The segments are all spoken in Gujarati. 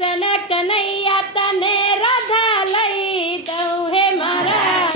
કિશન કનૈયા તને રાધા લઈ દઉં હે મારા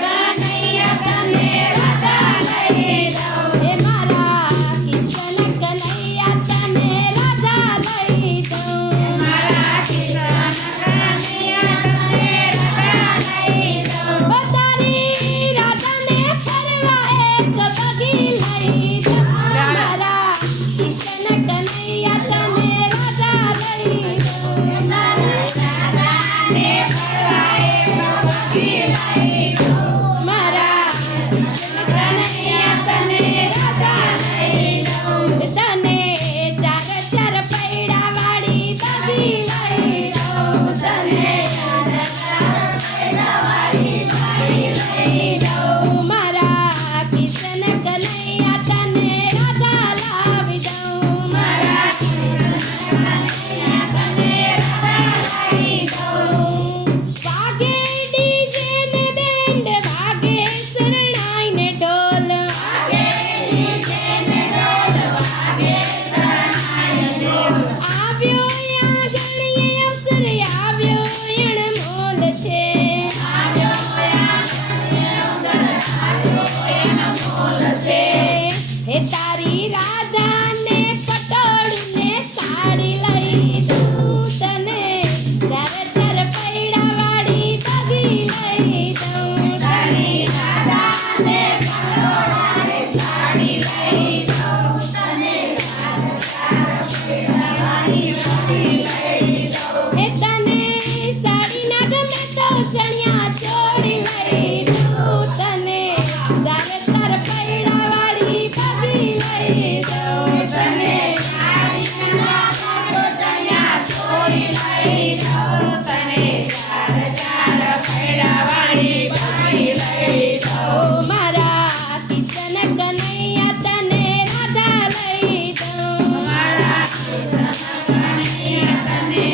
કનૈયા તને રાધા લઈ દઉં હે મારા કિશન કનૈયા તને રાધા લઈ દઉં મારા કિશન કનૈયા તને રાધા લઈ દઉં તારી રાધાને ફરવા એક બગી લઈ દઉં મારા કિશન કનૈયા તને રાધા લઈ દઉં મારી રાધાને ફરવા એક બગી લઈ દઉં મારા કિશન કનૈયા તને રાધા લઈ દઉં તને ચાર ચાર પૈડા વાળી બગી લઈ દઉં તને ચાર ચાર પૈડા વાળી બગી લઈ દઉં મારા કિશન કનૈયા તને રાધા લાવી દઉં મારા કિશન કનૈયા તને રાધા લાવી દઉં વાગે ડીજે ને બેન્ડ વાગે શરણાઈ ને ઢોલ વાગે ડીજે ને ઢોલ વાગે શરણાઈ ને ઢોલ આવ્યો આંગણીએ અવસર આવ્યો અણમોલ છે આવ્યો આંગણીએ અવસર આવ્યો અણમોલ છે હે તારી રાધાને પટોળને સાડી લઈ દઉં તને ચાર ચાર પૈડા વાળી બગી લઈ દઉં તારી રાધાને પટોળને સાડી લઈ દઉં તને ચાર ચાર પૈડા વાળી બગી લઈ દઉં હે તને સાડી ના ગમે તો ચણિયા ચોળી લઈ દઉં તને ચાર ચાર પૈડા વાળી બગી લઈ દઉં તને સાડી ના ગમે તો ચણિયા ચોળી લઈ દઉં તને ચાર ચાર પૈડા વાળી બગી લઈ દઉં મારા કિશન કનૈયા તને રાધા લઈ દઉં મારા કિશન કનૈયા તને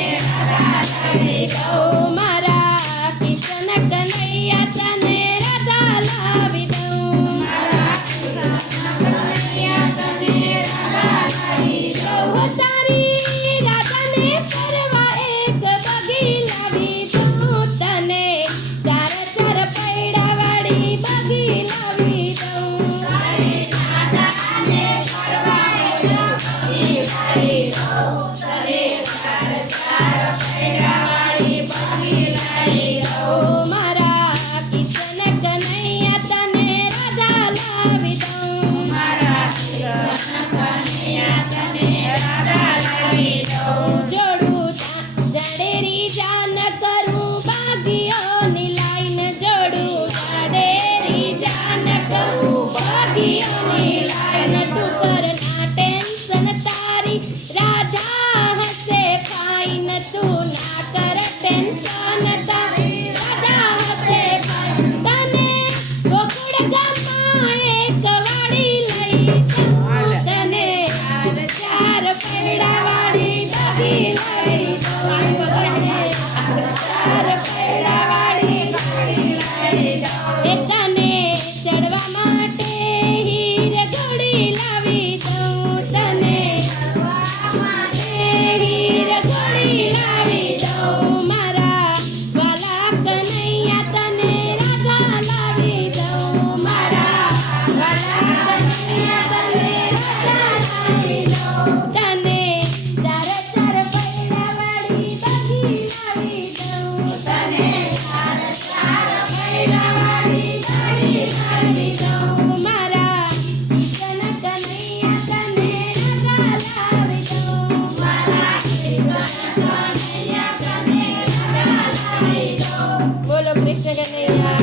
રાધા લઈ દઉં મારા કિશન કનૈયા તને રાધા લાવી દઉં મારા કિશન કનૈયા તને રાધા લાવી દઉં તારી રાધાને ફરવા એક બગી લાવી દઉં તને ચાર ચાર પૈડા વાળી બગી લાવી દઉં તારી રાધાને ફરવા એક બગી લાવી દઉં તને ચાર ચાર પૈડા વાળી બગી લાવી દઉં મારા કિશન કનૈયા તને રાધા લાવી દઉં મારા કિશન કનૈયા તને રાધા લાવી દઉં જોડું જડેરી જાન કરું બાગીઓની લાઈન જોડું જડેરી જાન કરું બાગીઓની લાઈન તું કરના ટેન્શન તારી રાધા હશે ફાઈન તું ના કર ટેન્શન તારી રાધા હશે ફાઈન તને ગોકુળ ગામમાં એક વાડી લઈ દઉં તને ચાર પૈડા વાળી બગી લઈ દઉં તને ચાર પૈડા વાળી બગી લઈ દઉં એ તને ચડવા માટે હીર ઘોડી લાવી દઉં તને ચડવા માટે હીર ઘોડી લાવી દઉં મારા વાલા કનૈયા તને રાધા લાવી દઉં મારા વાલા કનૈયા તને રાધા લાવી દઉં તને ચાર ચાર પૈડા વાળી બગી લાવી દઉં તને ચાર ચાર પૈડા વાળી બગી લાવી દઉં મારા કિશન કનૈયા તને રાધા લાવી દઉં મારા કિશન કનૈયા તને રાધા લાવી દઉં બોલો કૃષ્ણ કનૈયા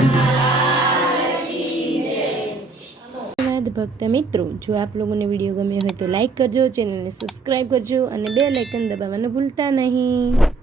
ભક્ત મિત્રો, જો આપ લોકોને વિડીયો ગમ્યો હોય તો લાઈક કરજો, ચેનલને સબસ્ક્રાઈબ કરજો અને બેલ આઇકન દબાવવાનું ભૂલતા નહીં.